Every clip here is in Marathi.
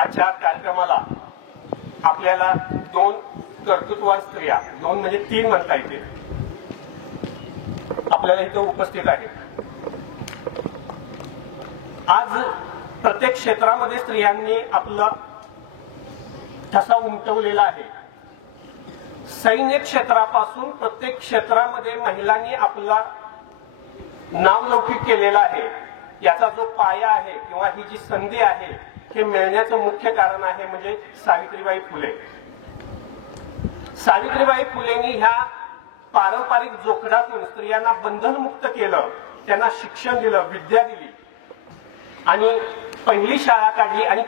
आजच्या कार्यक्रमाला आपल्याला दोन कर्तृत्ववान स्त्रिया, दोन म्हणजे तीन म्हणता येतील, आपल्याला इथं उपस्थित आहेत। आज प्रत्येक क्षेत्रामध्ये स्त्रियांनी आपला ठसा उमटवलेला आहे। सैन्य क्षेत्रापासून प्रत्येक क्षेत्रामध्ये महिलांनी आपला नावलौकिक केलेला आहे। याचा जो पाया आहे किंवा ही जी संधी आहे हे मिळण्याचं मुख्य कारण आहे म्हणजे सावित्रीबाई फुले। सावित्रीबाई फुलेंनी ह्या पारंपरिक जोखडातून स्त्रियांना बंधनमुक्त केलं, त्यांना शिक्षण दिलं, विद्या दिली आणि पहिली शाळा काढली आणि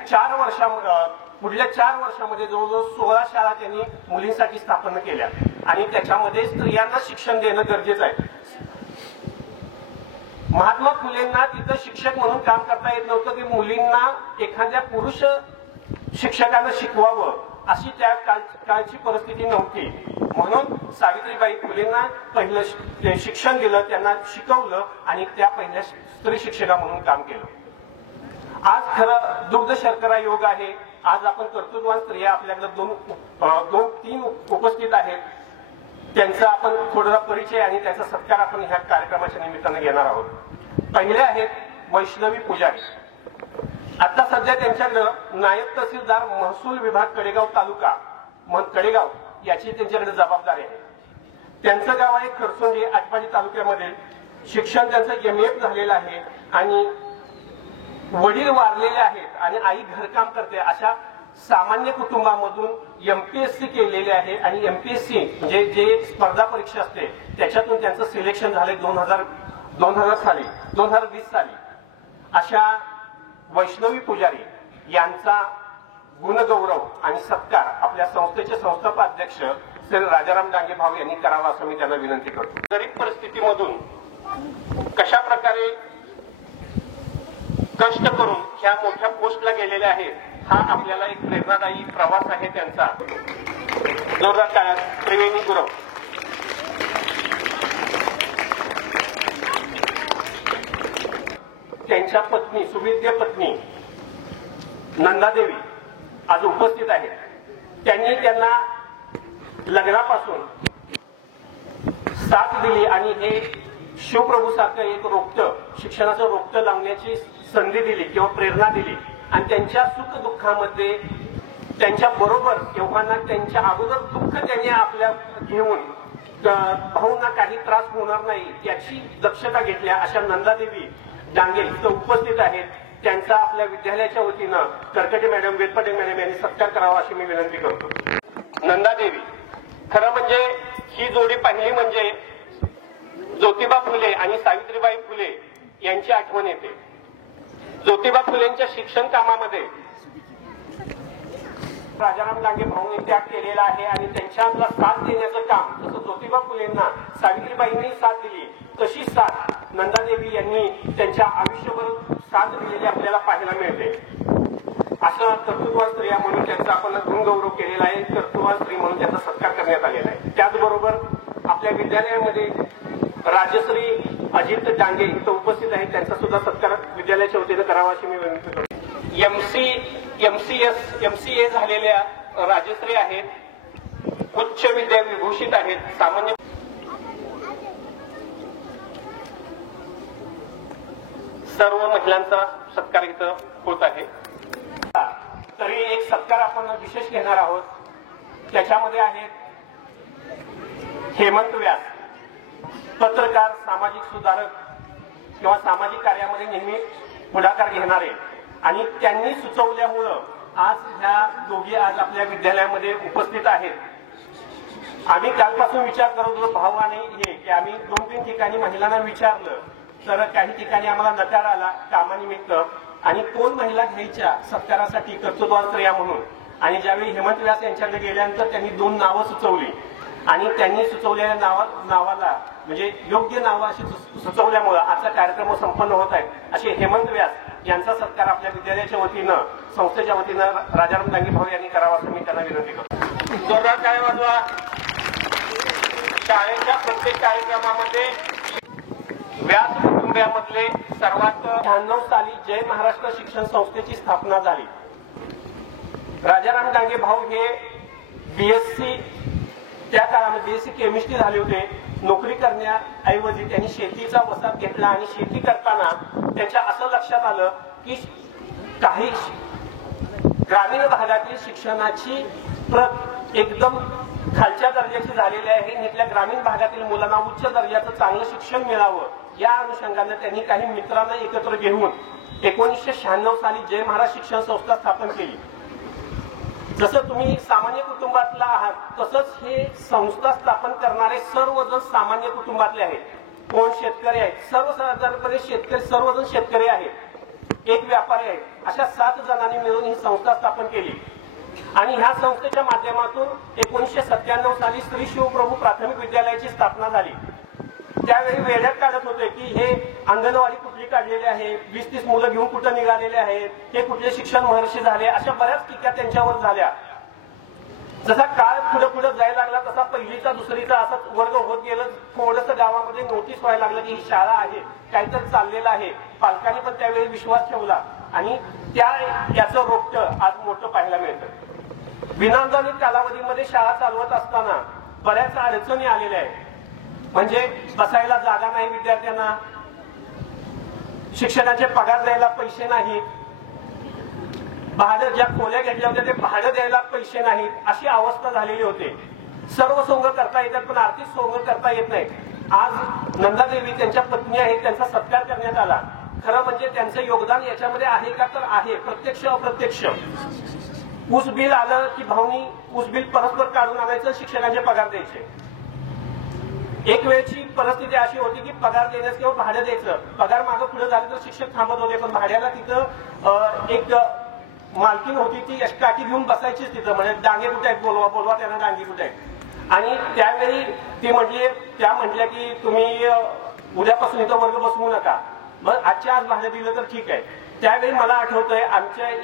पुढल्या 4 वर्षामध्ये जवळजवळ 16 शाळा त्यांनी मुलींसाठी स्थापन केल्या आणि त्याच्यामध्ये स्त्रियांना शिक्षण देणं गरजेचं आहे। महात्मा फुलेंना तिथं शिक्षक म्हणून काम करता येत नव्हतं की मुलींना एखाद्या पुरुष शिक्षकानं शिकवावं अशी त्या काळची परिस्थिती नव्हती, म्हणून सावित्रीबाई फुलेंना पहिलं शिक्षण दिलं, त्यांना शिकवलं आणि त्या पहिल्या स्त्री शिक्षका म्हणून काम केलं। आज खरं दुग्ध शर्करा योग आहे। आज आपण कर्तृत्ववान स्त्रिया आपल्याकडे तीन उपस्थित आहेत, त्यांचा आपण थोडासा परिचय आणि त्याचा सत्कार आपण ह्या कार्यक्रमाच्या निमित्तानं घेणार आहोत। पहिले आहेत वैष्णवी पुजारी। आता सध्या त्यांच्याकडे नायब तहसीलदार महसूल विभाग कडेगाव तालुका कडेगाव याची त्यांच्याकडे जबाबदारी आहे। त्यांचं गाव आहे खरसुंडी आटपाडी तालुक्यामध्ये। शिक्षण त्यांचं MA झालेलं आहे आणि वडील वारलेले आहेत आणि आई घरकाम करते अशा सामान्य कुटुंबामधून MPSC केलेले आहे आणि MPSC म्हणजे जे स्पर्धा परीक्षा असते त्याच्यातून त्यांचं सिलेक्शन झालंय 2020 साली। अशा वैष्णवी पुजारी यांचा गुणगौरव आणि सत्कार आपल्या संस्थेचे संस्थापक श्री राजाराम डांगे भाऊ यांनी करावा असं मी त्यांना विनंती करतो। गरीब परिस्थितीमधून कशा प्रकारे कष्ट करून ह्या मोठ्या पोस्टला गेलेल्या आहेत, हा आपल्याला एक प्रेरणादायी प्रवास आहे त्यांचा। जोरदार टाळ्या त्रिवेणी गुरव। त्यांच्या पत्नी सुविद्य पत्नी नंदादेवी आज उपस्थित आहेत। त्यांनी त्यांना लग्नापासून साथ दिली आणि हे शिवप्रभू सारखं एक रोपटं शिक्षणाचं रोपटं लावण्याची संधी दिली किंवा प्रेरणा दिली आणि त्यांच्या सुख दुःखामध्ये त्यांच्या बरोबर एव्हाना त्यांच्या अगोदर दुःख त्यांनी आपल्या घेऊन भाऊंना काही त्रास होणार नाही याची दक्षता घेतल्या अशा नंदादेवी डांगे इथं उपस्थित आहेत। त्यांचा आपल्या विद्यालयाच्या वतीनं करकटे मॅडम, वेलपटे मॅडम यांनी सत्कार करावा अशी मी विनंती करतो। नंदादेवी खरं म्हणजे ही जोडी पाहिली म्हणजे ज्योतिबा फुले आणि सावित्रीबाई फुले यांची आठवण येते। ज्योतिबा फुलेंच्या शिक्षण कामामध्ये राजाराम डांगे भाऊंनी त्याग केलेला आहे आणि त्यांच्याला साथ देण्याचं काम जसं ज्योतिबा फुलेंना सावित्रीबाईंनी साथ दिली तशी साथ नंदादेवी यांनी त्यांच्या आयुष्यभर साथ दिलेली आपल्याला पाहायला मिळते। असं कर्तृत्ववान स्त्रिया म्हणून त्यांचा आपण गुणगौरव केलेला आहे, कर्तृत्ववान स्त्री म्हणून त्यांचा सत्कार करण्यात आलेला आहे। त्याचबरोबर आपल्या विद्यालयामध्ये राजश्री अजित डांगे इथं उपस्थित आहेत, त्यांचा सुद्धा सत्कार विद्यालयाच्या वतीनं करावा अशी मी विनंती करतो। MCA झालेल्या राजश्री आहेत, उच्च विद्या विभूषित आहेत, सामान्य सर्व महिलांचा सत्कार इथं होत आहे। तरी एक सत्कार आपण विशेष घेणार आहोत, त्याच्यामध्ये आहेत हेमंत व्यास, पत्रकार, सामाजिक सुधारक किंवा सामाजिक कार्यामध्ये नेहमी पुढाकार घेणारे आणि त्यांनी सुचवल्यामुळं आज ह्या दोघी आज आपल्या विद्यालयामध्ये उपस्थित आहेत। आम्ही कालपासून विचार करत होतो भाऊ आणि हे की आम्ही 2-3 ठिकाणी महिलांना विचारलं तर काही ठिकाणी आम्हाला नकार आला कामानिमित्त आणि कोण महिला घ्यायच्या सत्कारासाठी कर्तृत्ववान स्त्रिया म्हणून। आणि ज्यावेळी हेमंत व्यास यांच्याकडे गेल्यानंतर त्यांनी 2 नावं सुचवली आणि त्यांनी सुचवलेल्या नावाला म्हणजे योग्य नावं अशी सुचवल्यामुळं आजचा कार्यक्रम संपन्न होत आहे। असे हेमंत व्यास यांचा सत्कार आपल्या विद्यालयाच्या वतीनं संस्थेच्या वतीनं राजाराम डांगे भाऊ यांनी करावा असं मी त्यांना विनंती करतो। जोरदार टाळ्या वाजवा। शाळेच्या प्रत्येक कार्यक्रमामध्ये व्यास कुटुंबियामधले सर्वात 96 साली जय महाराष्ट्र शिक्षण संस्थेची स्थापना झाली। राजाराम डांगे भाऊ हे बीएससी त्या काळामध्ये बीएससी केमिस्ट्री झाले होते. नोकरी करण्याऐवजी त्यांनी शेतीचा वसाहत घेतला आणि शेती करताना त्यांच्या असं लक्षात आलं की काही ग्रामीण भागातील शिक्षणाची प्रत एकदम खालच्या दर्जाची झालेली आहे. इथल्या ग्रामीण भागातील मुलांना उच्च दर्जाचं चांगलं शिक्षण मिळावं या अनुषंगाने त्यांनी काही मित्रांना एकत्र घेऊन 1996 साली जय महाराज शिक्षण संस्था स्थापन केली. जसं तुम्ही सामान्य कुटुंबातला आहात तसंच हे संस्था स्थापन करणारे सर्वजण सामान्य कुटुंबातले आहेत. कोण शेतकरी आहेत, सर्वसाधारणपणे शेतकरी सर्वजण शेतकरी आहेत, एक व्यापारी आहेत. अशा 7 जणांनी मिळून ही संस्था स्थापन केली आणि ह्या संस्थेच्या माध्यमातून 1997 साली श्री शिवप्रभू प्राथमिक विद्यालयाची स्थापना झाली. त्यावेळी वेड्यात काढत होते की हे अंगणवाडी कुठली काढलेली आहे, 20-30 मुलं घेऊन कुठं निघालेले आहेत, हे कुठले शिक्षण महर्षी झाले, अशा बऱ्याच टीका त्यांच्यावर झाल्या. जसा काळ पुढे पुढे जायला लागला तसा पहिलीचा दुसरीचा असा वर्ग होत गेलं. थोडंसं गावामध्ये नोटीस व्हायला लागलं की ही शाळा आहे, काहीतरी चाललेलं आहे. पालकांनी पण त्यावेळी विश्वास ठेवला आणि याचं रोपटं आज मोठं पाहायला मिळतं. विनांगणित कालावधीमध्ये शाळा चालवत असताना बऱ्याच अडचणी आलेल्या आहेत. म्हणजे बसायला जागा नाही विद्यार्थ्यांना, शिक्षकांचे पगार द्यायला पैसे नाहीत, भाडं ज्या खोल्या घेतल्या होत्या ते भाडं द्यायला पैसे नाहीत, अशी अवस्था झालेली होती. सर्व सोंग करता येतात पण आर्थिक सोंग करता येत नाही. आज नंदादेवी त्यांच्या पत्नी आहेत, त्यांचा सत्कार करण्यात आला. खरं म्हणजे त्यांचं योगदान याच्यामध्ये आहे का तर आहे, प्रत्यक्ष अप्रत्यक्ष. ऊस बिल आलं की भाऊनी ऊस बिल परस्पर काढून आणायचं, शिक्षकांचे पगार द्यायचे. एक वेळची परिस्थिती अशी होती की पगार देण्यास किंवा भाडं द्यायचं, पगार मागं पुढे झालं तर शिक्षक थांबत होते, पण भाड्याला तिथं एक मालकीन होती, ती काठी घेऊन बसायचीच तिथं. म्हणजे डांगे कुठे आहेत, बोलवा बोलवा त्यांना डांगे कुठे आहेत. आणि त्यावेळी त्या म्हटल्या की तुम्ही उद्यापासून इथं वर्ग बसवू नका, मग आजच्या आज भाडं दिलं तर ठीक आहे. त्यावेळी मला आठवतंय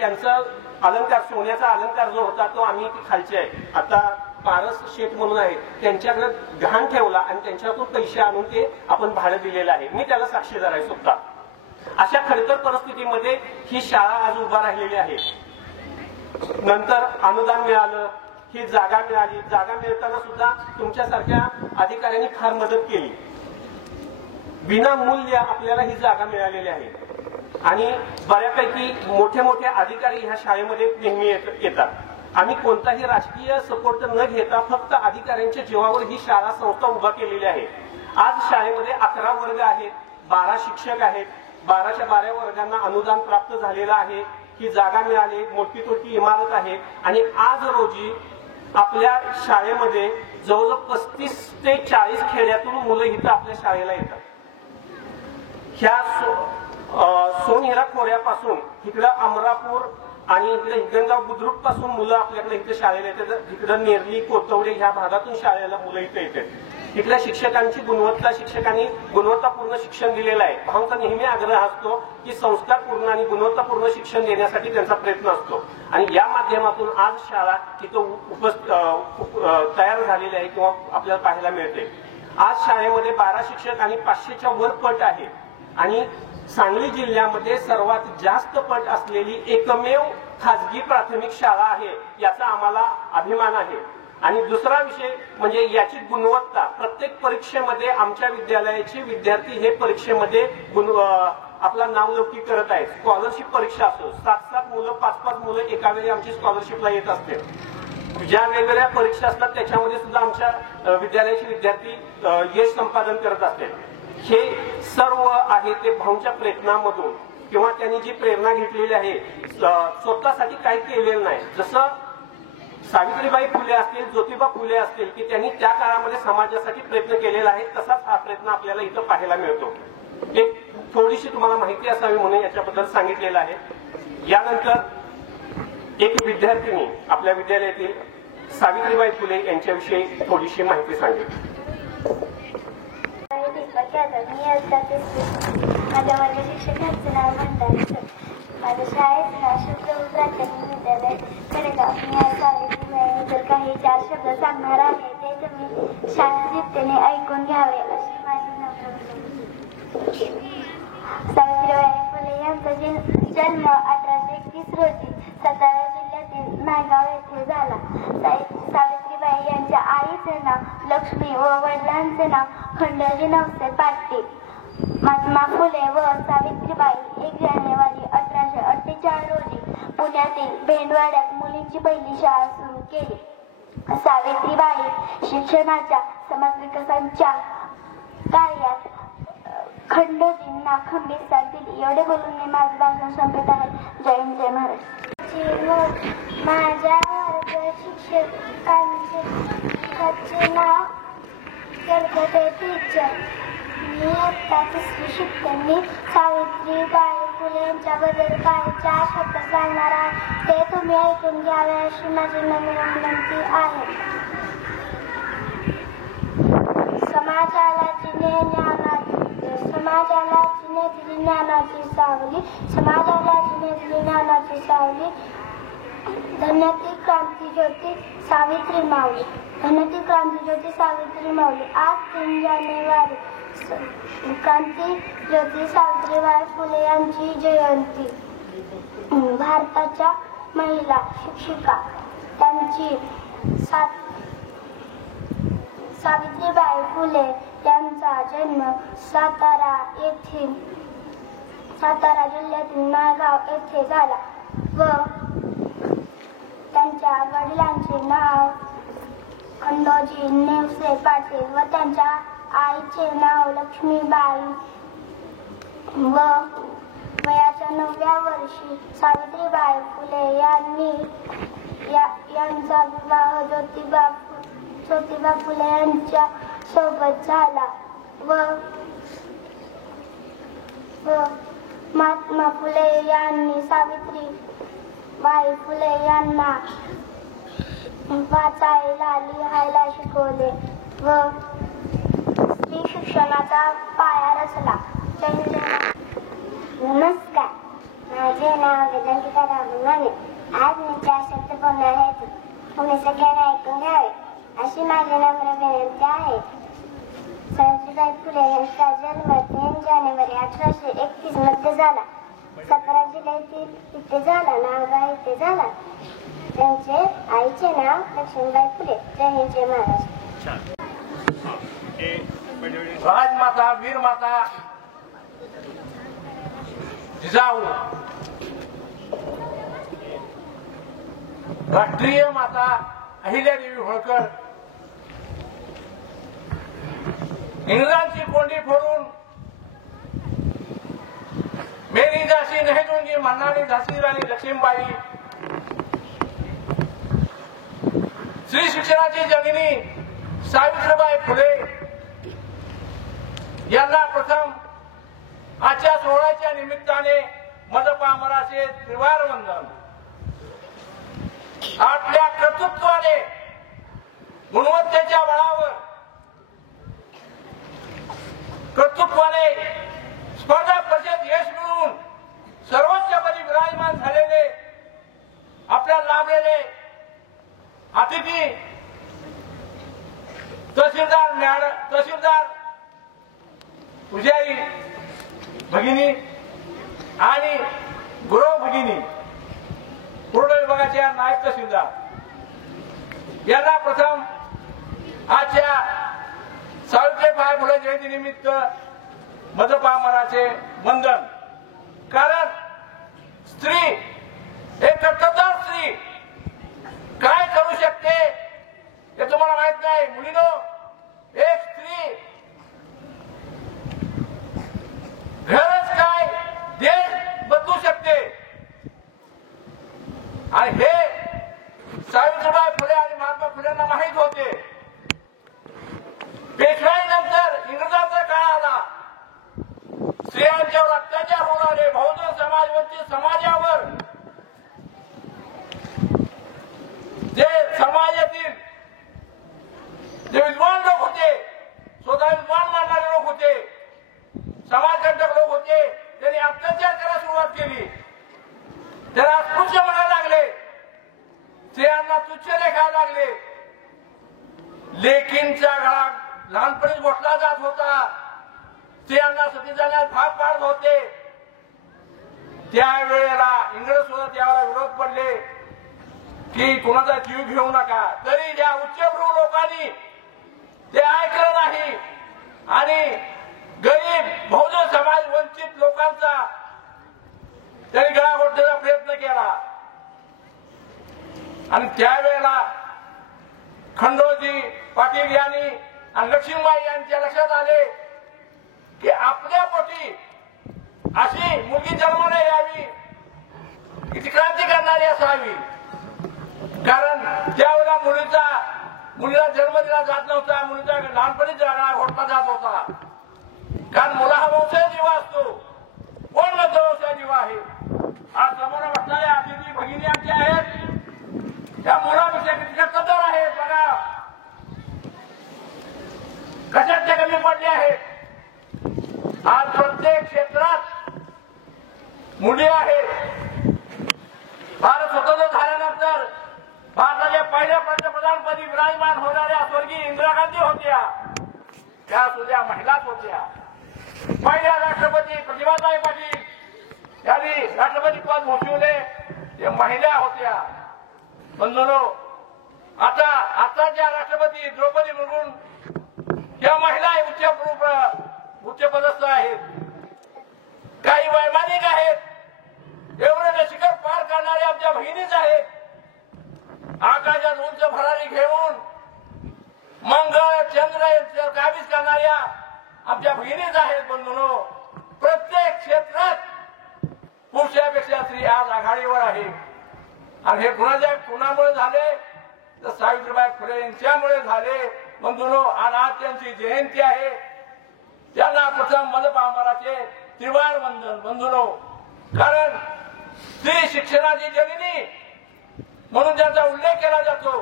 यांचा अलंकार, सोन्याचा अलंकार जो होता तो आम्ही खालचे आहे, आता पारस शेठ म्हणून आहे, त्यांच्याकडे गहाण ठेवला आणि त्यांच्यातून पैसे आणून ते आपण भाडं दिलेलं आहे. मी त्याला साक्षीदार आहे स्वतः. अशा खडतर परिस्थितीमध्ये ही शाळा आज उभा राहिलेली आहे. नंतर अनुदान मिळालं, ही जागा मिळाली. जागा मिळताना सुद्धा तुमच्यासारख्या अधिकाऱ्यांनी फार मदत केली. विनामूल्य आपल्याला ही जागा मिळालेली आहे आणि बऱ्यापैकी मोठे मोठे अधिकारी ह्या शाळेमध्ये नेहमी येतात. आम्ही कोणताही राजकीय सपोर्ट न घेता फक्त अधिकाऱ्यांच्या जीवावर ही शाळा संस्था उभा केलेली आहे. आज शाळेमध्ये 11 वर्ग आहेत, 12 शिक्षक आहेत, 12च्या 12 वर्गांना अनुदान प्राप्त झालेलं आहे. ही जागा मिळाली, मोठी तोठी इमारत आहे आणि आज रोजी आपल्या शाळेमध्ये जवळजवळ 35 ते 40 खेड्यातून मुलं इथं आपल्या शाळेला येतात. ह्या सोनहिरा खोऱ्यापासून इकडं अमरापूर आणि इकडे हिंगणगाव बुद्रुक पासून मुलं आपल्याकडे इथे शाळेला येतात. इकडं नेरली, कोतवडे ह्या भागातून शाळेला मुलं इथे येतात. इथल्या शिक्षकांची शिक्षकांनी गुणवत्तापूर्ण शिक्षण दिलेलं आहे. भाऊंचा नेहमी आग्रह असतो की संस्कारपूर्ण आणि गुणवत्तापूर्ण शिक्षण देण्यासाठी त्यांचा प्रयत्न असतो आणि या माध्यमातून आज शाळा तिथं तयार झालेली आहे किंवा आपल्याला पाहायला मिळते. आज शाळेमध्ये 12 शिक्षक आणि 500च्या वर पट आहे आणि सांगली जिल्ह्यामध्ये सर्वात जास्त पट असलेली एकमेव खाजगी प्राथमिक शाळा आहे, याचा आम्हाला अभिमान आहे. आणि दुसरा विषय म्हणजे याची गुणवत्ता. प्रत्येक परीक्षेमध्ये आमच्या विद्यालयाचे विद्यार्थी हे परीक्षेमध्ये आपला नावलौकिक करत आहेत. स्कॉलरशिप परीक्षा असो, 7-7 मुलं 5-5 मुलं एका वेळी आमची स्कॉलरशिपला येत असते. ज्या वेगवेगळ्या परीक्षा असतात त्याच्यामध्ये सुद्धा आमच्या विद्यालयाचे विद्यार्थी यश संपादन करत असते. हे सर्व आहे ते भाऊंच्या प्रयत्नामधून किंवा त्यांनी जी प्रेरणा घेतलेली आहे, स्वतःसाठी काही केलेलं नाही. जसं सावित्रीबाई फुले असतील, ज्योतिबा फुले असतील की त्यांनी त्या काळामध्ये समाजासाठी प्रयत्न केलेला आहे, तसाच हा प्रयत्न आपल्याला इथं पाहायला मिळतो. एक थोडीशी तुम्हाला माहिती असावी म्हणून याच्याबद्दल सांगितलेलं आहे. यानंतर एक विद्यार्थिनी आपल्या विद्यालयातील सावित्रीबाई फुले यांच्याविषयी थोडीशी माहिती सांगेल. माझ्या वर्ग शिक्षकांचं नाव म्हणतात. माझ्या शाळेचं नाव शिवप्रभू प्राथमिक विद्यालय कडेगाव. मी आज सावित्रीबाई जर काही 4 शब्द सांगणार आहे ते तुम्ही शांततेने ऐकून घ्यावे अशी माझी नम्र. सावित्रीबाई फुले यांचा जन्म 1831 रोजी सातारा जिल्ह्यातील नायगाव सावित्रीबाई यांच्या आईचे नाव लक्ष्मी व वडिलांचे नाव खंडोजी नवसे पाटील. महात्मा फुले व सावित्रीबाई 1 जानेवारी 1848 रोजी पुण्यातील भेंडवाड्यात मुलींची पहिली शाळा सुरू केली. सावित्रीबाई शिक्षणाच्या समाज विकासाच्या कार्यात खंडोजींना खंबीर साथ दिली. एवढे बोलून मी माझे भाषण संपत आहे. जय हिंद, जय महाराष्ट्र. माझ्या वर्ग शिक्षकांचे नाव गणपती टीचर. मी इयत्ता 3री शिकते. मी सावित्रीबाई फुले यांच्याबद्दल काही 4 शब्द सांगणार आहे. ते तुम्ही ऐकून घ्यावे अशी माझी नम्र विनंती आहे. समाजाला जिने दिली ज्ञानाची सावली, समाजाला जिने दिली ज्ञानाची सावली, धन्यती क्रांती ज्योती सावित्री माऊली, धन्यती क्रांती ज्योती सावित्री माऊली. आज 3 जानेवारी क्रांती ज्योती सावित्रीबाई फुले यांची जयंती. भारताच्या महिला शिक्षिका त्यांची सावित्रीबाई फुले यांचा जन्म सातारा जिल्ह्यातील नायगाव येथे झाला व त्यांच्या वडिलांचे नाव खंडोजी नेवसे पाटील व त्यांच्या आईचे नाव लक्ष्मीबाई व वयाच्या 9व्या वर्षी सावित्रीबाई फुले यांचा विवाह ज्योतिबा फुले यांच्या सोबत झाला व महात्मा फुले यांनी सावित्रीबाई फुले यांना वाचायला लिहायला शिकवले व स्त्री शिक्षणाचा पाया रचला. नमस्कार, माझे नाव वेदांतिका रामनाने. आज मी 4 शब्द बोलणार आहे. तुम्ही सगळ्यांना ऐकून घ्यावे अशी माझी नम्र विनंती आहे. सावित्रीबाई फुले यांचा जन्म 3 जानेवारी 1831 मध्ये झाला. सातारा जिल्ह्यातील इथे झाला. नावगाव इथे झाला. त्यांचे आईचे नाव लक्ष्मीबाई फुले. जय हिंद, जय महाराष्ट्र. राजमाता वीरमाता जिजाऊ, राष्ट्रीय माता अहिल्यादेवी होळकर इंग्रजांची कोंडी फोडून मेरी झाशी नाही दूंगी म्हणणारी झाशी राणी लक्ष्मीबाई, स्त्री शिक्षणाची जननी सावित्रीबाई फुले यांना प्रथम आजच्या सोहळ्याच्या निमित्ताने मदपामराचे त्रिवार वंदन. आपल्या कर्तृत्वाने गुणवत्तेच्या बळावर कर्तृत्वाने स्पर्धा परीक्षेत यश मिळवून सर्वोच्च पदी विराजमान झालेले आपल्या लाभलेले अतिथी तहसीलदार पुजारी भगिनी आणि गुरव भगिनी, पूर्ण विभागाच्या नायब तहसीलदार यांना प्रथम आजच्या सावित्रीबाई फुले जयंती निमित्त मदपामराचे वंदन. कारण स्त्री, एक कर्तबगार स्त्री काय करू शकते हे तुम्हाला माहित नाही. मुलीनो, एक स्त्री घरच काय देश बदलू शकते. आणि हे सावित्रीबाई फुले आणि महात्मा फुलेंना माहित होते. पेशवाईनंतर इंग्रजांचा काळ आला. स्त्रियांच्यावर अत्याचार होणारे बहुजन समाजवंचित समाजावर जे समाजातील जे विद्वान लोक होते, स्वतः विद्वान मानणारे लोक होते, समाजकंटक लोक होते, त्यांनी अत्याचार करायला सुरुवात केली. त्याला अस्पृश्य म्हणायला लागले, स्त्रियांना तुच्छ लेखायला लागले. लेकींचा गळा लहानपणीच घोटला जात होता. स्त्रियांना सती जाण्यास भाग पाडत होते. त्यावेळेला इंग्रज सुद्धा त्यावेळेला विरोध पडले की कुणाचा जीव घेऊ नका, तरी या उच्चभ्रू लोकांनी ते ऐकलं नाही आणि गरीब बहुजन समाज वंचित लोकांचा त्यांनी गळा घोटण्याचा प्रयत्न केला. आणि त्यावेळेला खंडोजी पाटील यांनी आणि लक्ष्मीबाई यांच्या लक्षात आले की आपल्या पोटी अशी मुलगी जन्माला यावी की ती क्रांती करणारी असावी. कारण त्यावेळेला मुलीला जन्म दिला जात नव्हता, मुलीचा लहानपणीच गळा घोटला जात होता. कारण मुला हा वंशाचा जीव असतो. कोण म्हणतो वंशाचा जीव आहे? आज समोर बसणाऱ्या अतिथी भगिनी आमच्या आहेत, त्या मुलापेक्षा किती कदर आहेत बघा, कशात ते कमी पडले आहेत. आज प्रत्येक क्षेत्रात मुली आहेत. भारत स्वतंत्र झाल्यानंतर भारताच्या पहिल्या पंतप्रधानपदी विराजमान होणाऱ्या स्वर्गीय इंदिरा गांधी होत्या, त्या सुद्धा महिलाच होत्या. पहिल्या राष्ट्रपती प्रतिभाताई पाटील यांनी राष्ट्रपती पद भूषवले, ते महिला होत्या. बंधूंनो, आता ज्या राष्ट्रपती द्रौपदी मुर्मू या महिला उच्च पदस्थ आहेत, काही वैमानिक आहेत, एवढे शिखर पार करणारे आमच्या बहिणीच आहेत. आकाशात उंच भरारी घेऊन मंगळ चंद्र काबीज करणाऱ्या आमच्या बहिणीच आहेत. बंधूंनो, प्रत्येक क्षेत्रात पुरुषापेक्षा स्त्री आज आघाडीवर आहे. आणि हे कुणामुळे झाले तर सावित्रीबाई फुले यांच्यामुळे झाले. बंधूंनो, आज त्यांची जयंती आहे. त्यांना प्रथम मनपामाराचे त्रिवार वंदन. बंधूंनो, कारण स्त्री शिक्षणाची जननी म्हणून ज्यांचा उल्लेख केला जातो,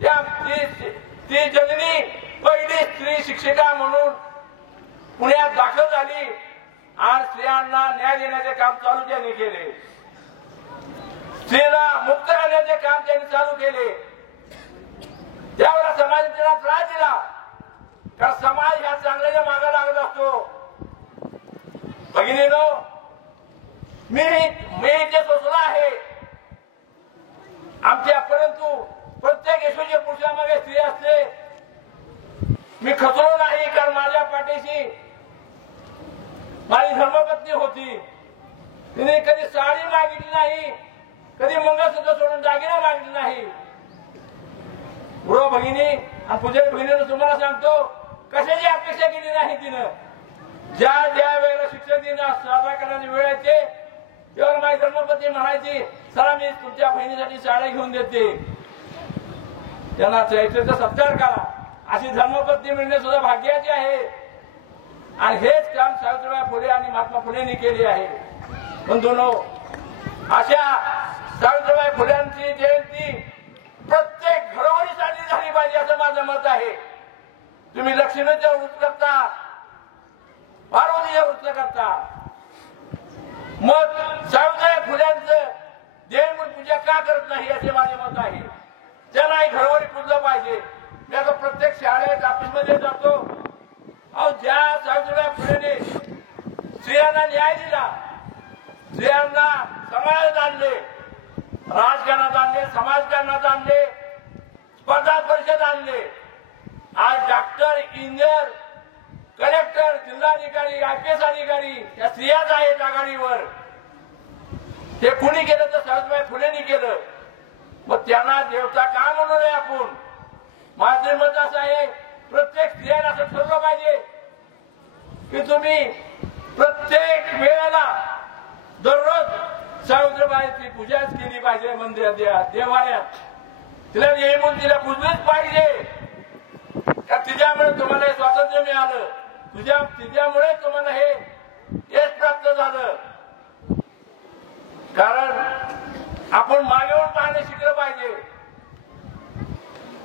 त्या ती जननी पहिली स्त्री शिक्षिका म्हणून पुण्यात दाखल झाली आणि स्त्रियांना न्याय देण्याचे काम चालू त्यांनी केले. स्त्रीला मुक्त करण्याचे काम त्यांनी चालू केले. त्यावेळेला समाजाने त्यांना त्रास दिला, कारण समाज ह्या चांगल्याच्या मागे लागत असतो. भगिनीनो, मी इथे सोसला आहे आमच्या, परंतु प्रत्येक यशस्वी पुरुषामागे स्त्री असते. मी खचलो नाही, कारण माझ्या पाठीशी माझी धर्मपत्नी होती. तिने कधी साडी मागितली नाही, कधी मंगळसूत्र सोडून दागिने मागितले नाही. गृह भगिनी आणि पुजारी भगिनीनं तुम्हाला सांगतो, कशाची अपेक्षा केली नाही तिनं. ज्या वेळेला शिक्षक दिन साजरा करण्याची वेळ येते, तेव्हा माझी धर्मपत्नी म्हणायची, चला मी तुमच्या बहिणीसाठी साड्या घेऊन देते, त्यांना चैत्याचा सत्कार करा. अशी धर्मपत्नी मिळणे सुद्धा भाग्याचे आहे. आणि हेच काम सावित्रीबाई फुले आणि महात्मा फुलेंनी केले आहे. बंधूंनो, अशा सावित्रीबाई फुल्यांची जयंती प्रत्येक घरोघरी साजरी झाली पाहिजे असं माझं मत आहे. तुम्ही लक्ष्मीचं व्रत करता, पार्वतीचं व्रत करता, मग सावित्रीबाई फुल्यांचं जयंती पूजा का करत नाही असे माझे मत आहे. त्यांनाही घरोघरी पूजलं पाहिजे. मी आता प्रत्येक शाळेत ऑफिसमध्ये जातो. अहो, ज्या सावित्रीबाई फुलेने स्त्रियांना न्याय दिला, स्त्रियांना समाजात आणले, राजकारणात आणले, समाजकारणात आणले, स्पर्धा परिषद आणले. आज डॉक्टर, इंजिनियर, कलेक्टर, जिल्हाधिकारी, IPS अधिकारी या स्त्रियाच आहेत आघाडीवर. हे कुणी केलं तर सावित्रीबाई फुलेंनी केलं. मग त्यांना देवता का म्हणू नये आपण? माझे मत असं आहे, प्रत्येक स्त्रियांना असं ठरवलं पाहिजे की तुम्ही प्रत्येक वेळेला दररोज सावित्रीबाईची पूजाच केली पाहिजे. मंदिरात, देवालयात तिला येऊन तिला पूजलीच पाहिजे. तिच्यामुळे तुम्हाला हे स्वातंत्र्य मिळालं, तिच्यामुळे तुम्हाला हे यश प्राप्त झालं. कारण आपण मागे वळून पाहणे शिकलं पाहिजे,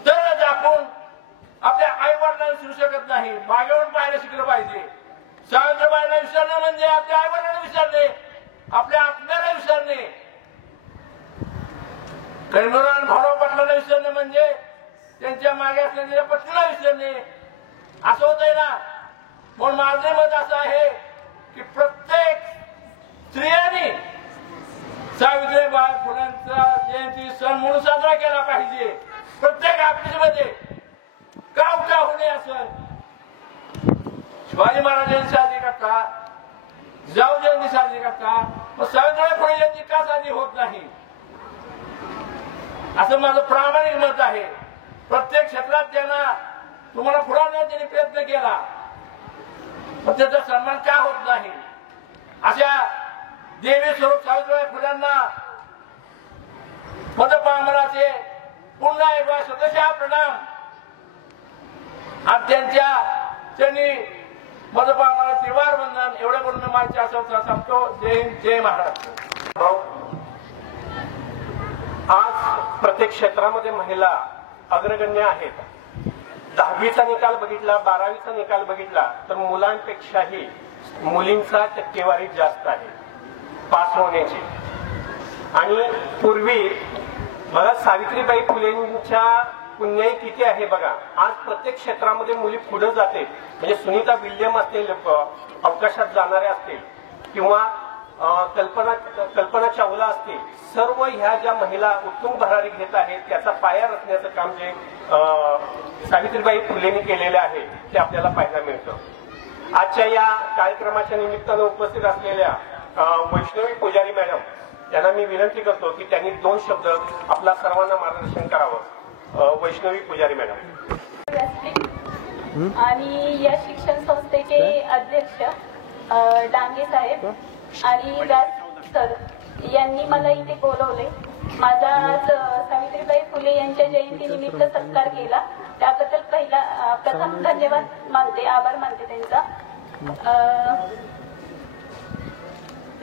तरच आपण आपल्या आई वडिलांना विसरू शकत नाही. मागे वळून पाहायला शिकलं पाहिजे. सावित्रीबाईंना विसरणे म्हणजे आपल्या आई वडिलांना विसरणे, आपल्या आत्म्याला विसरणे. कैमूरान भाऊराव पाटलांना विसरणे म्हणजे त्यांच्या मागे असलेल्या पत्नीला विसरणे असं होतंय ना. म्हणून माझे मत असं आहे की प्रत्येक स्त्रियांनी सावित्रीबाई फुल्यांचा जयंती सण म्हणून साजरा केला पाहिजे. प्रत्येक ऑफिसमध्ये गाव का होणे असं शिवाजी महाराजांनी साजरी करता, जिजाऊ जयंती साजरी करता, मग सावित्रीबाई फुले जयंती का साजरी होत नाही असं माझं प्रामाणिक मत आहे. प्रत्येक क्षेत्रात त्यांना तुम्हाला पुढे आणण्याचा प्रयत्न केला, पण त्याचा सन्मान का होत नाही. अशा देवी स्वरूप सावित्रीबाई फुल्यांना पदपामराचे पुन्हा एकदा स्वतःच्या प्रणाम. आणि त्यांनी पदपामरा त्रिवार वंदन एवढं करून मी माझ्या आशा सांगतो. जय हिंद, जय महाराष्ट्र. आज प्रत्येक क्षेत्रामध्ये महिला अग्रगण्य आहेत. 10वीचा निकाल बघितला, 12वीचा निकाल बघितला तर मुलांपेक्षाही मुलींचा टक्केवारी जास्त आहे पास होण्याची. आणि पूर्वी बघा सावित्रीबाई फुलेंच्या पुण्याई किती आहे बघा. आज प्रत्येक क्षेत्रामध्ये मुली पुढे जाते. म्हणजे सुनीता विल्यम असतील, अवकाशात जाणाऱ्या असतील, किंवा कल्पना चावला असतील, सर्व ह्या ज्या महिला उत्तुंग भरारी घेत आहेत त्याचा पाया रचण्याचं काम जे सावित्रीबाई फुलेंनी केलेले आहे ते आपल्याला पाहायला मिळतं. आजच्या या कार्यक्रमाच्या निमित्तानं उपस्थित असलेल्या वैष्णवी पुजारी मॅडम यांना मी विनंती करतो की त्यांनी 2 शब्द आपला सर्वांना मार्गदर्शन करावं. वैष्णवी पुजारी मॅडम. आणि या शिक्षण संस्थेचे अध्यक्ष डांगे साहेब आणि व्यास सर यांनी मला इथे बोलवले. माझा आज सावित्रीबाई फुले यांच्या जयंती निमित्त सत्कार केला त्याबद्दल प्रथम धन्यवाद मानते, आभार मानते त्यांचा.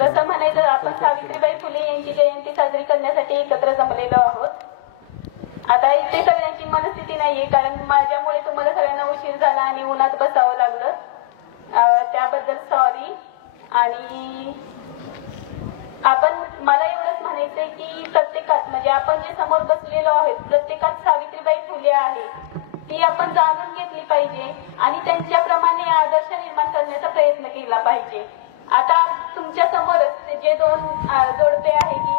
तसं म्हणायचं आपण सावित्रीबाई फुले यांची जयंती साजरी करण्यासाठी एकत्र जमलेलो आहोत. आता इथे सगळ्यांची मनस्थिती नाहीये कारण माझ्यामुळे तुम्हाला सगळ्यांना उशीर झाला आणि उन्हात बसावं लागलं, त्याबद्दल सॉरी. आणि मला एवढंच म्हणायचंय की प्रत्येकात म्हणजे आपण जे समोर बसलेलो आहोत प्रत्येकात सावित्रीबाई फुले आहे ती आपण जाणून घेतली पाहिजे आणि त्यांच्याप्रमाणे आदर्श निर्माण करण्याचा प्रयत्न केला पाहिजे. आता तुमच्या समोरच जे 2 जोडपे आहे की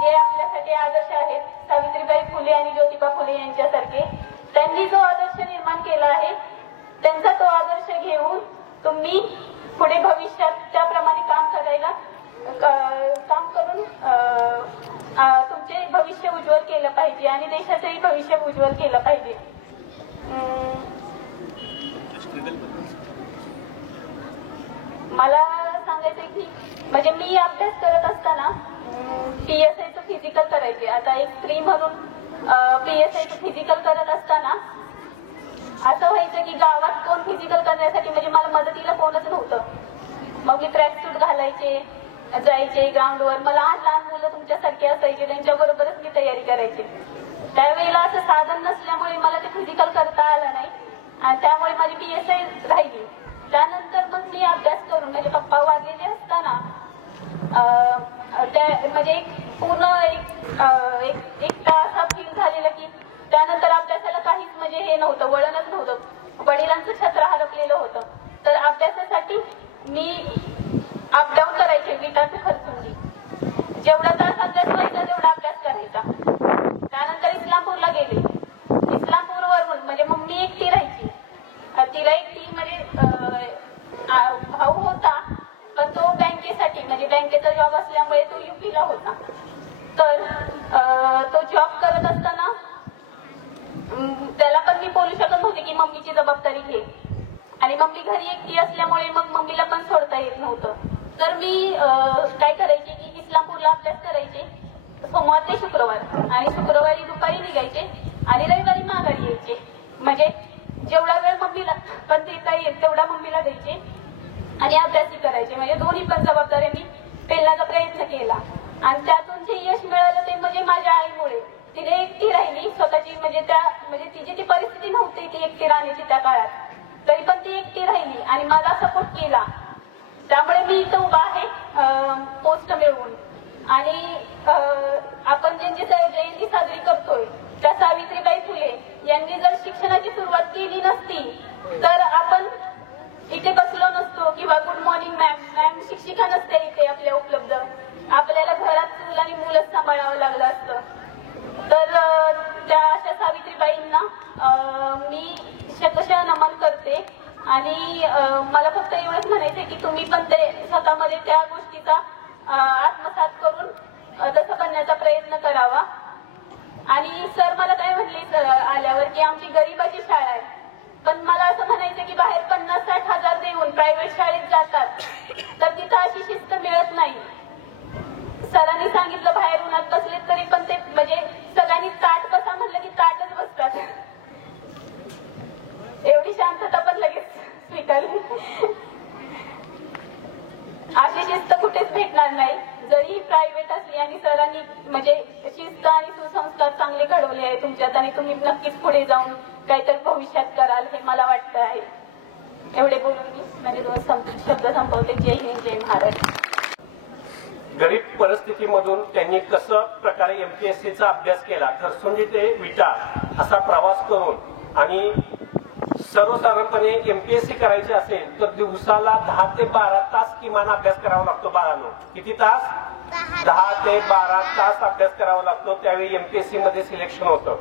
जे आपल्यासाठी आदर्श आहेत, सावित्रीबाई फुले आणि ज्योतिबा फुले यांच्यासारखे, त्यांनी जो आदर्श निर्माण केला आहे त्यांचा तो आदर्श घेऊन तुम्ही पुढे भविष्यात त्याप्रमाणे काम करून तुमचे भविष्य उज्ज्वल केलं पाहिजे आणि देशाचंही भविष्य उज्ज्वल केलं पाहिजे. मला सांगायचंय की म्हणजे मी अभ्यास करत असताना PSIचं फिजिकल करायचे. आता एक स्त्री म्हणून PSIचं फिजिकल करत असताना असं व्हायचं की गावात कोण फिजिकल करण्यासाठी म्हणजे मला मदतीला कोणच नव्हतं. मग मी ट्रॅकसूट घालायचे, जायचे ग्राउंडवर. मला लहान मुलं तुमच्यासारखे असायचे त्यांच्याबरोबरच मी तयारी करायची. त्यावेळेला असं साधन नसल्यामुळे मला ते फिजिकल करता आलं नाही आणि त्यामुळे माझी PSI राहिली. त्यानंतर मग मी अभ्यास करून म्हणजे पप्पा वागलेले असताना म्हणजे एक पूर्ण एक असा फील झालेला की त्यानंतर अभ्यासाला काहीच म्हणजे हे नव्हतं, वळणच नव्हतं. वडिलांचं छत्र हरपलेलं होतं. तर अभ्यासासाठी मी अपडाऊन करायचे विटा ते खरसुंडी. जेवढा तास अभ्यास व्हायचा तेवढा अभ्यास करायचा. त्यानंतर इस्लामपूरला गेले. इस्लामपूरवरून म्हणजे मम्मी एकटी राहायची. तिला एकटी म्हणजे भाऊ होता पण तो बँकेसाठी म्हणजे बँकेचा जॉब असल्यामुळे तो UP ला होता. तर तो जॉब करत असताना त्याला पण मी बोलू शकत नव्हते की मम्मीची जबाबदारी घे आणि मम्मी घरी एकटी असल्यामुळे मग मम्मीला पण सोडता येत नव्हतं. तर मी काय करायचे की इस्लामपूरला अभ्यास करायचे सोमवार ते शुक्रवार आणि शुक्रवारी दुपारी निघायचे आणि रविवारी माघारी यायचे. म्हणजे जेवढा वेळ मम्मीला पण देता येईल तेवढा मम्मीला द्यायचे आणि अभ्यासही करायचे. म्हणजे दोन्ही पण जबाबदाऱ्या मी पेलण्याचा प्रयत्न केला आणि त्यातून जे यश मिळालं ते म्हणजे माझ्या आईमुळे. तिने एकटी राहिली स्वतःची म्हणजे तिची ती परिस्थिती नव्हती ती एकटी राहण्याची त्या काळात, तरी पण ती एकटी राहिली आणि मला सपोर्ट केला. त्यामुळे मी इथं उभा आहे पोस्ट मिळवून. आणि आपण ज्यांची जयंती साजरी करतोय त्या सावित्रीबाई फुले यांनी जर शिक्षणाची सुरुवात केली नसती तर आपण इथे बसलो नसतो किंवा गुड मॉर्निंग मॅम शिक्षिका नसते इथे आपल्या उपलब्ध. आपल्याला घरात चूल आणि मुलंच सांभाळावं लागलं असतं. तर आणि मला फक्त एवढंच म्हणायचंय की तुम्ही पण ते स्वतःमध्ये त्या गोष्टीचा आत्मसात करून तसं बनण्याचा प्रयत्न करावा. आणि सर मला काय म्हणले आल्यावर की आमची गरिबाची शाळा आहे, पण मला असं म्हणायचं की बाहेर 50-60 हजार देऊन प्रायव्हेट शाळेत जातात तर तिथं अशी शिस्त मिळत नाही. सरांनी सांगितलं बाहेर उन्हात बसले तरी पण ते म्हणजे सगळ्यांनी ताट बसा म्हणलं की ताटच बसतात. एवढी शांतता पण लगेच स्वीकारली. अशी शिस्त कुठेच भेटणार नाही जरी प्रायव्हेट असली. आणि सरांनी म्हणजे शिस्त आणि सुसंस्कार चांगले घडवले आहे तुमच्यात आणि तुम्ही नक्कीच पुढे जाऊन काहीतरी भविष्यात कराल हे मला वाटतं आहे. एवढे बोलून मी म्हणजे 2 शब्द संपवते. जय हिंद, जय महाराष्ट्र. गरीब परिस्थितीमधून त्यांनी कसं प्रकारे MPSCचा अभ्यास केला, खरसुंडी ते विटा असा प्रवास करून, आणि सर्वसाधारणपणे MPSC करायचे असेल तर दिवसाला 10 ते 12 तास किमान अभ्यास करावा लागतो. बाळांनो, किती तास? 10 ते 12 तास अभ्यास करावा लागतो. त्यावेळी MPSC मध्ये सिलेक्शन होतं.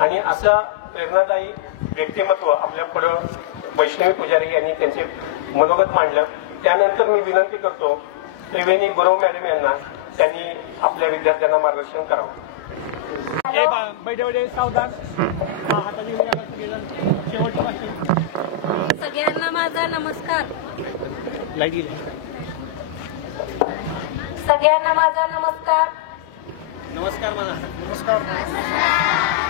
आणि असं प्रेरणादायी व्यक्तिमत्व आपल्या पुढे वैष्णवी पुजारी यांनी त्यांचे मनोगत मांडलं. त्यानंतर मी विनंती करतो त्रिवेणी गुरव मॅडम यांना त्यांनी आपल्या विद्यार्थ्यांना मार्गदर्शन करावं. सगळ्यांना माझा नमस्कार. सगळ्यांना माझा नमस्कार. नमस्कार म्हणा. नमस्कार.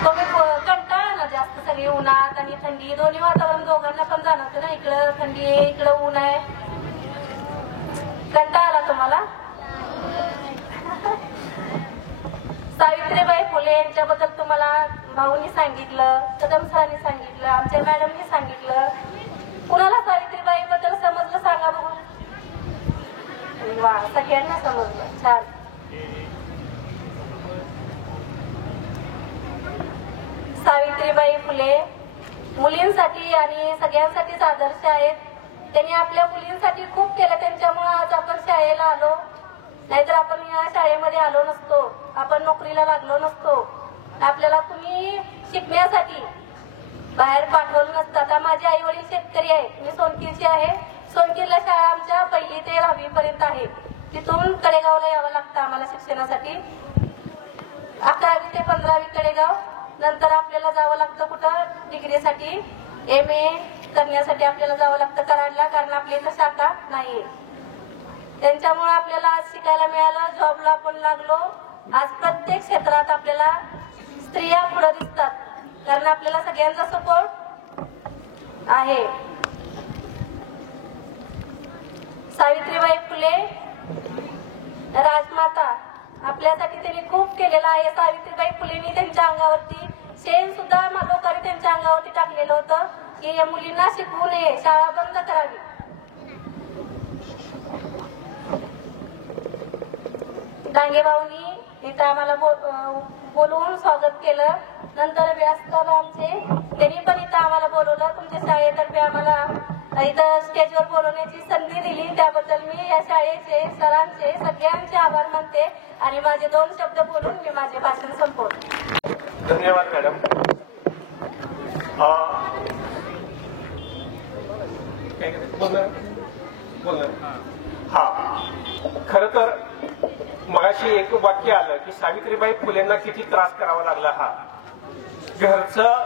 तुम्ही कंटाळा ना जास्त सगळी उन्हात आणि थंडी दोन्ही वातावरण दोघांना पण जाणवतं ना. इकडं थंडी आहे इकडं ऊन आहे. कंटाळा तुम्हाला. सावित्रीबाई फुले यांच्याबद्दल तुम्हाला भाऊनी सांगितलं, कदम सरांनी सांगितलं, आमच्या मॅडमनी सांगितलं. कुणाला सावित्रीबाई बद्दल समजलं सांगा बघू. वा, सगळ्यांना समजलं. छान. सावित्रीबाई फुले मुलींसाठी आणि सगळ्यांसाठीच आदर्श आहेत. त्यांनी आपल्या मुलींसाठी खूप केलं. त्यांच्यामुळे आज आपण शाळेला आलो, नाहीतर आपण या शाळेमध्ये आलो नसतो, आपण नोकरीला लागलो नसतो. आपल्याला कुणी शिकण्यासाठी बाहेर पाठवलं नसतं. आता माझे आई वडील शेतकरी आहेत. मी सोनकीरची आहे. सोनकीरला शाळा आमच्या 1ली ते 10वी पर्यंत आहे. तिथून कडेगावला यावं लागतं आम्हाला शिक्षणासाठी. 11वी ते 15वी कडेगाव. नंतर आपल्याला जावं लागतं कुठं डिग्रीसाठी, MA करण्यासाठी आपल्याला जावं लागतं कराडला, कारण आपल्या इथं शाखा नाहीये. त्यांच्यामुळे आपल्याला आज शिकायला मिळालं, जॉबला पण लागलो. आज प्रत्येक क्षेत्रात आपल्याला स्त्रिया पुढे दिसतात, कारण आपल्याला सगळ्यांचा सपोर्ट आहे. सावित्रीबाई फुले राजमाता, आपल्यासाठी त्यांनी खूप केलेलं आहे. सावित्रीबाई फुलेंनी त्यांच्या अंगावरती शेण सुद्धा लोकांनी त्यांच्या अंगावरती टाकलेलं होतं की या मुलींना शिकवू नये, शाळा बंद करावी. डांगे भाऊनी इथं आम्हाला बोलवून स्वागत केलं. नंतर व्याससाहेब आमचे, त्यांनी पण इथं आम्हाला बोलवलं. तुमच्या शाळेतर्फे आम्हाला इथं स्टेजवर बोलवण्याची संधी दिली, त्याबद्दल मी या शाळेचे, सरांचे, सगळ्यांचे आभार मानते. आणि माझे 2 शब्द बोलून मी माझे भाषण संपवते. धन्यवाद मॅडम. हा, खर तर मगाशी एक वाक्य आलं की सावित्रीबाई फुलेंना किती त्रास करावा लागला. हा, घरचं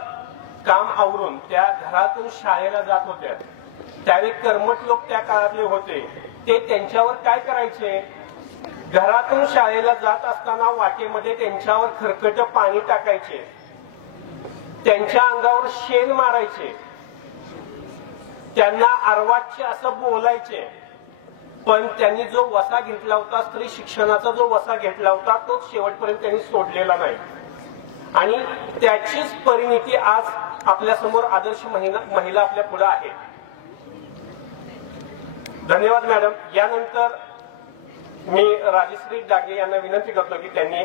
काम आवरून त्या घरातून शाळेला जात होत्या. त्यावेळी कर्मठ लोक त्या काळातले होते. ते त्यांच्यावर काय करायचे, घरातून शाळेला जात असताना वाटेमध्ये त्यांच्यावर खरकट पाणी टाकायचे, त्यांच्या अंगावर शेण मारायचे, त्यांना अर्वाच्य असं बोलायचे. पण त्यांनी जो वसा घेतला होता, स्त्री शिक्षणाचा जो वसा घेतला होता, तो शेवटपर्यंत त्यांनी सोडलेला नाही. आणि त्याचीच परिणिती आज आपल्या समोर आदर्श महिला आपल्या पुढे आहे. धन्यवाद मॅडम. यानंतर मी राजश्री डागे यांना विनंती करतो की त्यांनी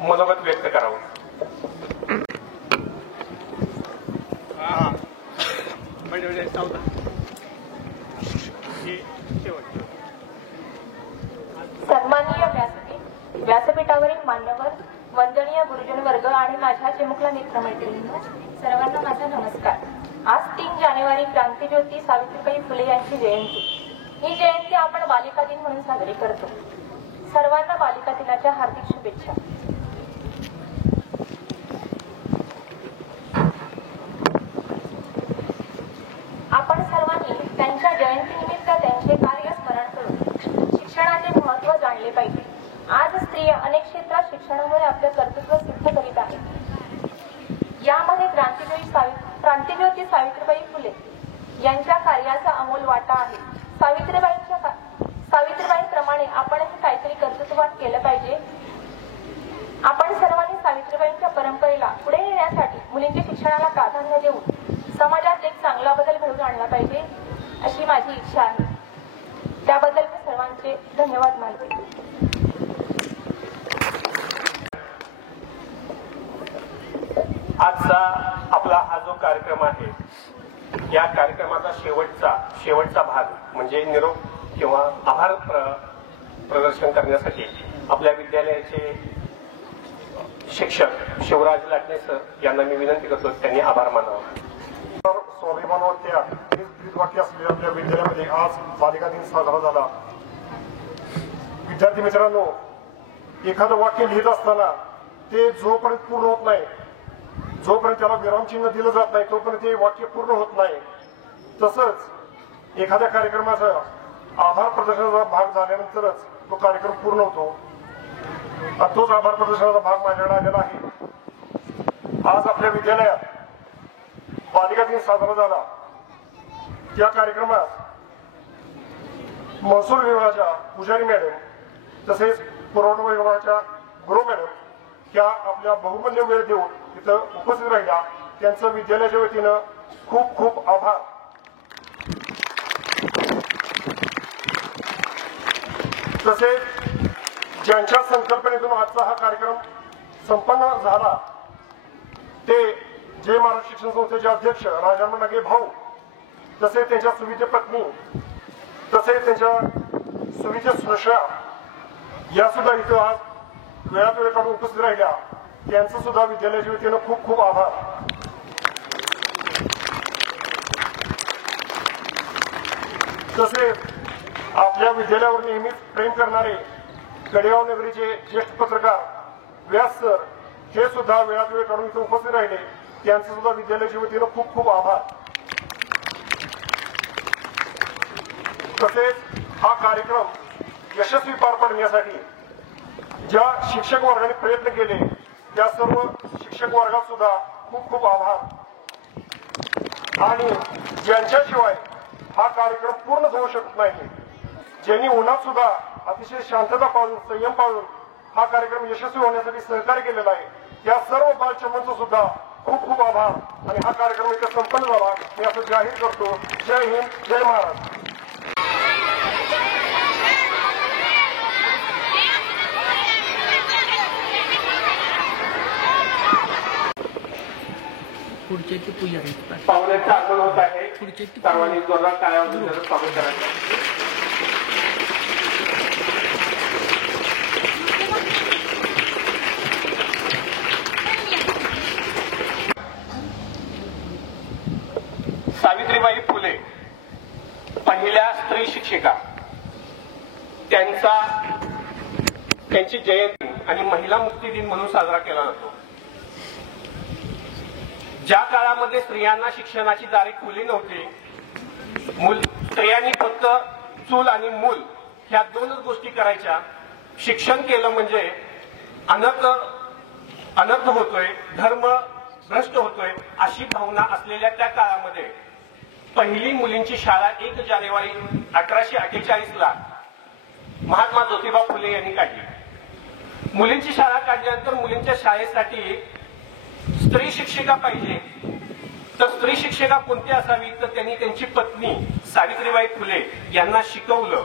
मनोगत व्यक्त करावं. सन्माननीय व्यासपीठावरील मान्यवर, वंदनीय गुरुजन वर्ग आणि माझ्या चिमुकला मित्रमैत्रिणींनो, सर्वांना माझा नमस्कार. आज 3 जानेवारी क्रांतीज्योती सावित्रीबाई फुले यांची जयंती. ही जयंती आपण बालिका दिन म्हणून साजरी करतो. सर्वांना बालिका दिनाच्या हार्दिक शुभेच्छा. आपण सर्वांनी त्यांच्या जयंतीनिमित्त त्यांचे कार्य स्मरण करून शिक्षणाचे महत्त्व जाणले पाहिजे. आज स्त्रिया अनेक क्षेत्रात शिक्षणामुळे आपले कर्तृत्व सिद्ध करीत आहेत. यामध्ये क्रांतीज्योती सावित्रीबाई फुले यांच्या कार्याचा अमोल वाटा आहे. सावित्रीबाईंप्रमाणे आपणही काहीतरी कर्तृत्ववान केलं पाहिजे. आपण सर्वांनी सावित्रीबाईंच्या परंपरेला पुढे नेण्यासाठी मुलींच्या शिक्षणाला प्राधान्य देऊन समाजात एक चांगला बदल घडवून आणला पाहिजे अशी माझी इच्छा आहे. त्याबद्दल मी सर्वांचे धन्यवाद मानते. आजचा आपला हा जो कार्यक्रम आहे, या कार्यक्रमाचा शेवटचा भाग म्हणजे निरोप किंवा आभार प्रदर्शन करण्यासाठी आपल्या विद्यालयाचे शिक्षक शिवराज लाटणे सर यांना मी विनंती करतो, त्यांनी आभार मानावा. स्वाभिमान व त्याग हे ब्रीदवाक्य असलेल्या आपल्या विद्यालयामध्ये आज बालिका दिन साजरा झाला. विद्यार्थी मित्रांनो, एखादं वाक्य लिहित असताना ते जोपर्यंत पूर्ण होत नाही, जोपर्यंत त्याला विरामचिन्ह दिलं जात नाही, तोपर्यंत ते वाक्य पूर्ण होत नाही. तसंच एखाद्या कार्यक्रमाचा आभार प्रदर्शनाचा भाग झाल्यानंतरच तो कार्यक्रम पूर्ण होतो. तोच आभार प्रदर्शनाचा भाग माझ्याकडे आलेला आहे. आज आपल्या विद्यालयात बालिका दिन साजरा झाला. त्या कार्यक्रमात महसूल विभागाच्या पुजारी मॅडम तसेच पुरवठा विभागाच्या गुरु मॅडम त्या आपल्या बहुमूल्य वेळ देऊन तिथं उपस्थित राहिल्या. त्यांचं विद्यालयाच्या वतीनं खूप खूप आभार. तसेच ज्यांच्या संकल्पनेतून आजचा हा कार्यक्रम संपन्न झाला ते जय महाराष्ट्र शिक्षण संस्थेचे अध्यक्ष राजाराम नागे भाऊ, तसेच त्यांच्या सुविद्य पत्नी, तसेच त्यांच्या सुविद्य सुश्रा या सुद्धा इथं आज वेळात वेळ काढून उपस्थित राहिल्या. त्यांचं सुद्धा विद्यालयाच्या वतीनं खूप खूप आभार. तसेच आपल्या विद्यालयावर नेहमीच प्रेम करणारे कडेगाव नगरीचे ज्येष्ठ पत्रकार व्यास सर हे सुद्धा वेळात वेळ काढून इथं उपस्थित राहिले. त्यांचं सुद्धा विद्यालयाच्या वतीनं खूप खूप आभार. तसेच हा कार्यक्रम यशस्वी पार पाडण्यासाठी ज्या शिक्षक वर्गाने प्रयत्न केले त्या सर्व शिक्षक वर्गात सुद्धा खूप खूप आभार. आणि ज्यांच्याशिवाय हा कार्यक्रम पूर्ण होऊ शकत नाही, ज्यांनी उन्हात सुद्धा अतिशय शांतता पाळून संयम पाळून हा कार्यक्रम यशस्वी होण्यासाठी सहकार्य केलेला आहे, त्या सर्व बालचमांचा सुद्धा खूप खूप आभार. आणि हा कार्यक्रम इथे संपन्न झाला मी असं जाहीर करतो. जय हिंद, जय महाराष्ट्र. पाहुण्याचं आगमन होत आहे. सर्वांनी जोरदार टाळ्या वाजवून त्याचं स्वागत करायचं. सावित्रीबाई फुले पहिल्या स्त्री शिक्षिका, त्यांची जयंती आणि महिला मुक्ती दिन म्हणून साजरा केला जातो. ज्या काळामध्ये स्त्रियांना शिक्षणाची दारे खुली नव्हती, स्त्रियांनी फक्त चूल आणि मूल ह्या दोनच गोष्टी करायच्या. शिक्षण केलं म्हणजे अनर्थ होतोय, धर्म भ्रष्ट होतोय अशी भावना असलेल्या त्या काळामध्ये पहिली मुलींची शाळा 1 जानेवारी 1848 महात्मा ज्योतिबा फुले यांनी काढली. मुलींची शाळा काढल्यानंतर मुलींच्या शाळेसाठी स्त्री शिक्षिका पाहिजे, तर स्त्री शिक्षिका कोणती असावी, तर त्यांनी त्यांची पत्नी सावित्रीबाई फुले यांना शिकवलं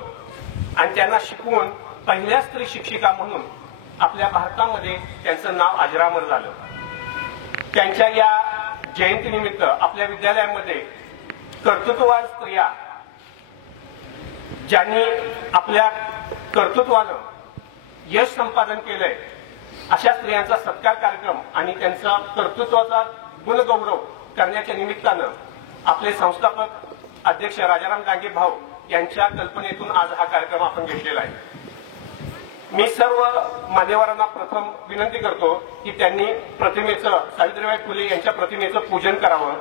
आणि त्यांना शिकवून पहिल्या स्त्री शिक्षिका म्हणून आपल्या भारतामध्ये त्यांचं नाव अजरामर झालं. त्यांच्या या जयंतीनिमित्त आपल्या विद्यालयामध्ये कर्तृत्ववान स्त्रिया, ज्यांनी आपल्या कर्तृत्वानं यश संपादन केलंय, अशा स्त्रियांचा सत्कार कार्यक्रम आणि त्यांचा कर्तृत्वाचा गुणगौरव करण्याच्या निमित्तानं आपले संस्थापक अध्यक्ष राजाराम डांगे भाऊ यांच्या कल्पनेतून आज हा कार्यक्रम आपण घेतलेला आहे. मी सर्व मान्यवरांना प्रथम विनंती करतो की त्यांनी प्रतिमेचं, सावित्रीबाई फुले यांच्या प्रतिमेचं पूजन करावं.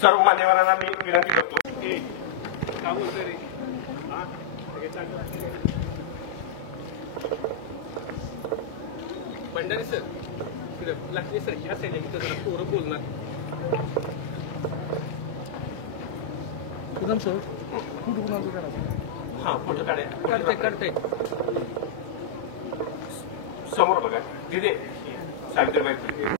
सर्व मान्यवरांना मी विनंती करतो की भंडारी सर, लक्ष्मी सर, ह्या साईडला जरा पोरं बोलणार. हा, फोटो काढते समोर बघा. दिदे सावित्रीबाई फुले.